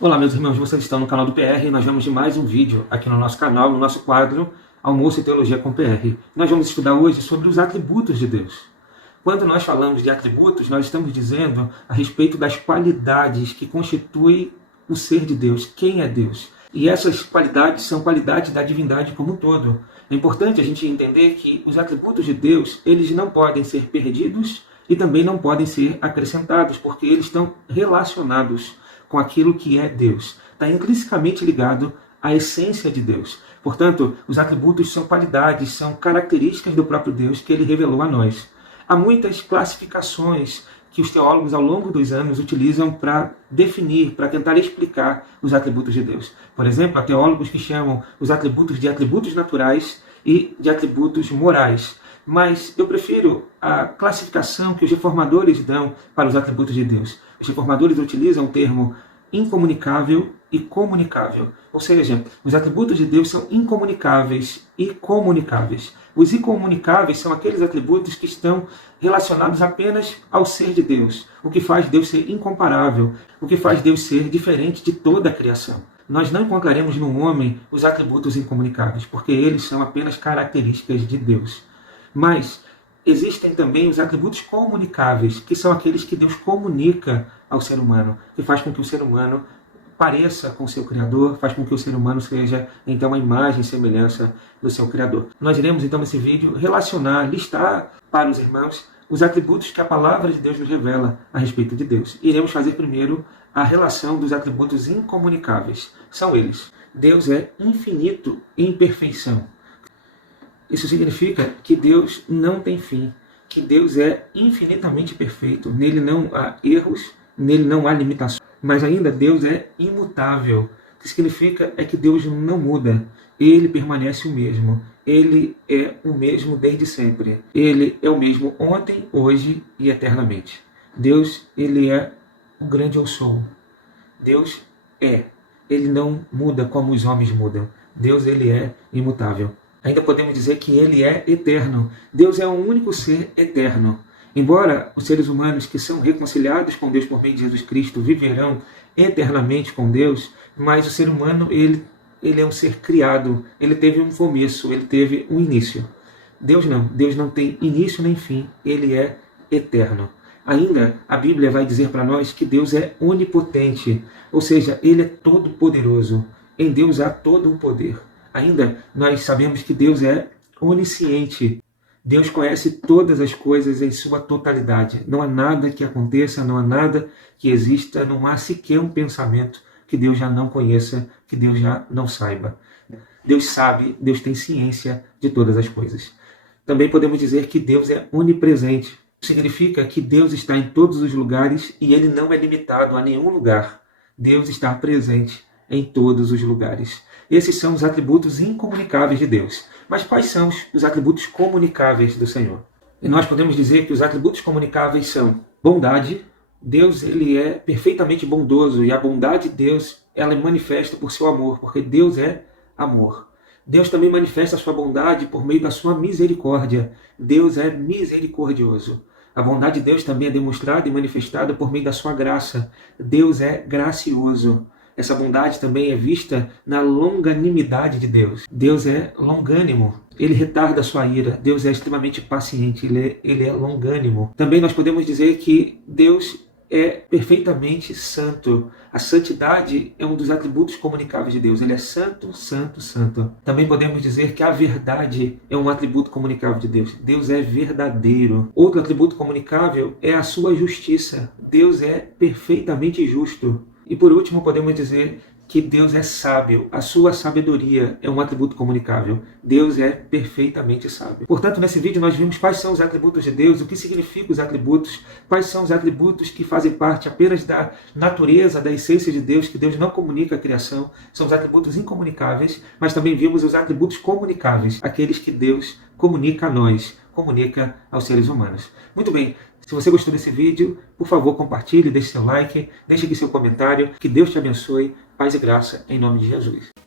Olá, meus irmãos, vocês estão no canal do PR e nós vamos de mais um vídeo aqui no nosso canal, no nosso quadro Almoço e Teologia com PR. Nós vamos estudar hoje sobre os atributos de Deus. Quando nós falamos de atributos, nós estamos dizendo a respeito das qualidades que constituem o ser de Deus, quem é Deus. E essas qualidades são qualidades da divindade como um todo. É importante a gente entender que os atributos de Deus, eles não podem ser perdidos e também não podem ser acrescentados, porque eles estão relacionados com aquilo que é Deus. Está intrinsecamente ligado à essência de Deus. Portanto, os atributos são qualidades, são características do próprio Deus que ele revelou a nós. Há muitas classificações que os teólogos ao longo dos anos utilizam para definir, para tentar explicar os atributos de Deus. Por exemplo, há teólogos que chamam os atributos de atributos naturais e de atributos morais. Mas eu prefiro a classificação que os reformadores dão para os atributos de Deus. Os reformadores utilizam o termo incomunicável e comunicável. Ou seja, os atributos de Deus são incomunicáveis e comunicáveis. Os incomunicáveis são aqueles atributos que estão relacionados apenas ao ser de Deus, o que faz Deus ser incomparável, o que faz Deus ser diferente de toda a criação. Nós não encontraremos no homem os atributos incomunicáveis, porque eles são apenas características de Deus. Mas existem também os atributos comunicáveis, que são aqueles que Deus comunica ao ser humano, que faz com que o ser humano pareça com o seu Criador, faz com que o ser humano seja, então, a imagem e semelhança do seu Criador. Nós iremos, então, nesse vídeo, relacionar, listar para os irmãos os atributos que a palavra de Deus nos revela a respeito de Deus. Iremos fazer primeiro a relação dos atributos incomunicáveis. São eles: Deus é infinito em perfeição. Isso significa que Deus não tem fim, que Deus é infinitamente perfeito, nele não há erros, nele não há limitações. Mas ainda Deus é imutável, o que significa é que Deus não muda, ele permanece o mesmo, ele é o mesmo desde sempre, ele é o mesmo ontem, hoje e eternamente. Deus, ele é o grande eu sou. Deus é, ele não muda como os homens mudam. Deus, ele é imutável. Ainda podemos dizer que ele é eterno. Deus é o único ser eterno. Embora os seres humanos que são reconciliados com Deus por meio de Jesus Cristo viverão eternamente com Deus, mas o ser humano, ele é um ser criado, ele teve um começo, ele teve um início. Deus não tem início nem fim, ele é eterno. Ainda a Bíblia vai dizer para nós que Deus é onipotente, ou seja, ele é todo poderoso. Em Deus há todo o poder. Ainda nós sabemos que Deus é onisciente. Deus conhece todas as coisas em sua totalidade. Não há nada que aconteça, não há nada que exista, não há sequer um pensamento que Deus já não conheça, que Deus já não saiba. Deus sabe, Deus tem ciência de todas as coisas. Também podemos dizer que Deus é onipresente. Significa que Deus está em todos os lugares e ele não é limitado a nenhum lugar. Deus está presente em todos os lugares. Esses são os atributos incomunicáveis de Deus. Mas quais são os atributos comunicáveis do Senhor? E nós podemos dizer que os atributos comunicáveis são bondade. Deus, ele é perfeitamente bondoso e a bondade de Deus, ela é manifesta por seu amor, porque Deus é amor. Deus também manifesta a sua bondade por meio da sua misericórdia. Deus é misericordioso. A bondade de Deus também é demonstrada e manifestada por meio da sua graça. Deus é gracioso. Essa bondade também é vista na longanimidade de Deus. Deus é longânimo. Ele retarda a sua ira. Deus é extremamente paciente. Ele é longânimo. Também nós podemos dizer que Deus é perfeitamente santo. A santidade é um dos atributos comunicáveis de Deus. Ele é santo, santo, santo. Também podemos dizer que a verdade é um atributo comunicável de Deus. Deus é verdadeiro. Outro atributo comunicável é a sua justiça. Deus é perfeitamente justo. E por último, podemos dizer que Deus é sábio. A sua sabedoria é um atributo comunicável. Deus é perfeitamente sábio. Portanto, nesse vídeo nós vimos quais são os atributos de Deus, o que significam os atributos, quais são os atributos que fazem parte apenas da natureza, da essência de Deus, que Deus não comunica à criação. São os atributos incomunicáveis, mas também vimos os atributos comunicáveis, aqueles que Deus comunica a nós, comunica aos seres humanos. Muito bem. Se você gostou desse vídeo, por favor, compartilhe, deixe seu like, deixe aqui seu comentário. Que Deus te abençoe. Paz e graça, em nome de Jesus.